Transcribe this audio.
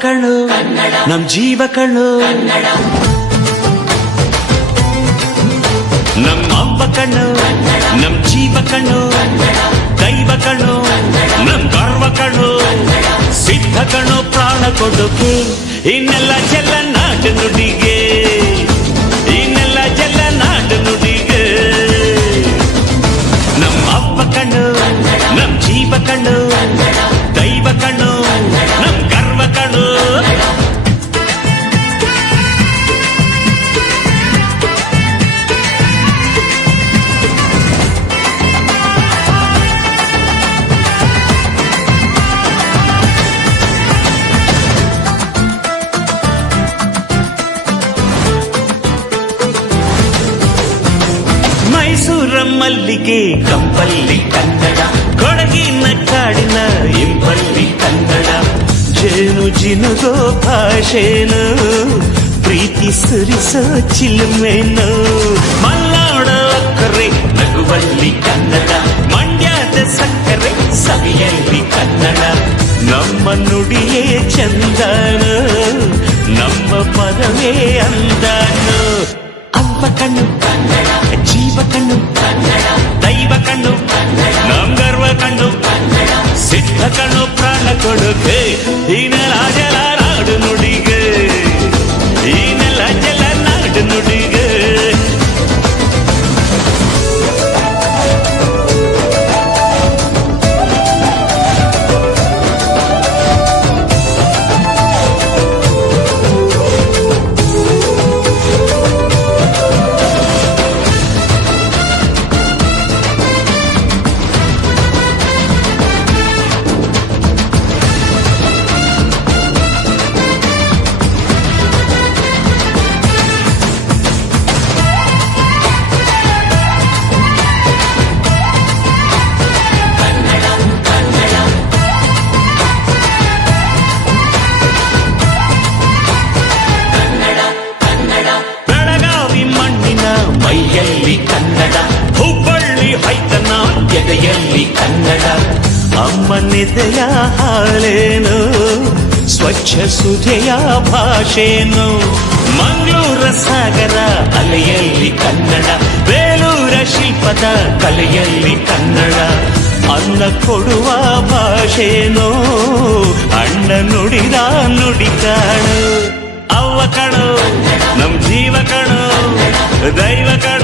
ಕಣ್ಣು ನಮ್ ಜೀವ ಕಣ್ಣು. ನಮ್ಮ ಅವ್ವ ಕಣ್ಣು ನಮ್ ಜೀವ ಕಣ್ಣು. ದೈವ ಕಣ್ಣು ನಮ್ ಗರ್ವ ಕಣ್ಣು. ಸಿದ್ಧ ಕಣ್ಣು ಪ್ರಾಣ ಕೊಡುಗೆ. ಇನ್ನೆಲ್ಲ ಚೆಲ್ಲ ನಾಟ ನುಡಿಗೆ ಮಲ್ಲಿಗೆ ಕಂಪಲ್ಲಿ ಕನ್ನಡ ಕೊಡಗಿನ ಕಾಡಿನ ಇಂಪಲ್ಲಿ ಕನ್ನಡ ಜೇನು ಜಿನುಗೋ ಭಾಷೆನು ಪ್ರೀತಿ ಸುರಿಸೋ ಚಿಲುಮೆನು ಮಲ್ನಾಡ ಕರೆ ನಗುವಲ್ಲಿ ಕನ್ನಡ ಮಂಡ್ಯದ ಸಕ್ಕರೆ ಸವಿಯಲ್ಲಿ ಕನ್ನಡ ನಮ್ಮ ನುಡಿಯೇ ಚಂದನ ನಮ್ಮ ಪದವೇ ಅಂದನು ಅಮ್ಮನೆದೆಯ ಹಾಳೇನು? ಸ್ವಚ್ಛ ಸುಧೆಯ ಭಾಷೆನು? ಮಂಗಳೂರ ಸಾಗರ ಅಲೆಯಲ್ಲಿ ಕನ್ನಡ, ಬೇಲೂರ ಶಿಲ್ಪದ ಕಲೆಯಲ್ಲಿ ಕನ್ನಡ. ಅನ್ನ ಕೊಡುವ ಭಾಷೇನೋ, ಅಣ್ಣ ನುಡಿದ ನುಡಿ ಅವ್ವ ಕಣು, ನಮ್ ಜೀವ ಕಣು, ದೈವ ಕಣು.